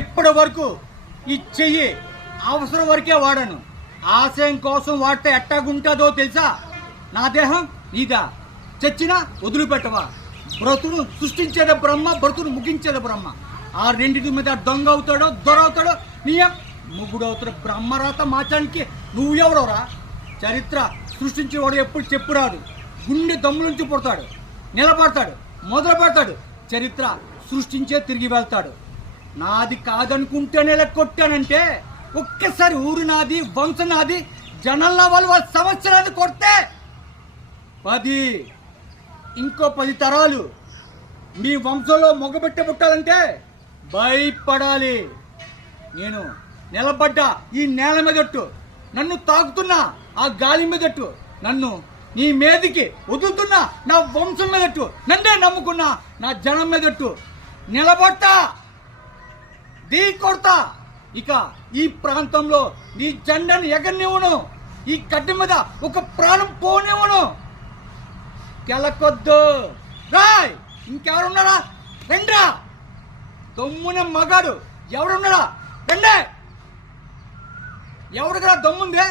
ఇప్పటి వరకు ఈ చెయ్యి అవసరం వరకే వాడాను. ఆశయం కోసం వాడితే ఎట్టాగుంటుందో తెలుసా? నా దేహం నీదా, చచ్చినా వదిలిపెట్టవా? బ్రతును సృష్టించేది బ్రహ్మ, బ్రతును ముగించేది బ్రహ్మ. ఆ రెండింటి మీద దొంగ అవుతాడో దొర అవుతాడో నీయం ముగ్గుడు అవుతాడు. బ్రహ్మరాత మార్చడానికి నువ్వెవడోరా? చరిత్ర సృష్టించేవాడు ఎప్పుడు చెప్పురాడు. గుండె దమ్ములుంచి పుడతాడు, నిలబడతాడు, మొదలు పెడతాడు. చరిత్ర సృష్టించే తిరిగి వెళ్తాడు. నాది కాదనుకుంటేనే కొట్టానంటే ఒక్కసారి ఊరు నాది, వంశం నాది, జనాల వాళ్ళు వాళ్ళ సంవత్సరాలు కొడితే 10 ఇంకో 10 తరాలు మీ వంశంలో మొగబెట్ట పుట్టాలంటే భయపడాలి. నేను నిలబడ్డా ఈ నేల మీదట్టు, నన్ను తాకుతున్నా ఆ గాలి మీదట్టు, నన్ను నీ మీదికి వదులుతున్నా నా వంశం మీదట్టు, నన్నే నమ్ముకున్నా నా జనం మీదట్టు నిలబడతా, ఢీ కొడతా. ఇక ఈ ప్రాంతంలో నీ జెండాను ఎగరనివ్వను, ఈ గడ్డ మీద ఒక ప్రాణం పోనివ్వను. కెలకొద్దు రాయ్. ఇంకెవరున్నారా? రండ్రా. దమ్మున మగాడు ఎవడున్నారా? రండే. ఎవడికరా దమ్ముందే?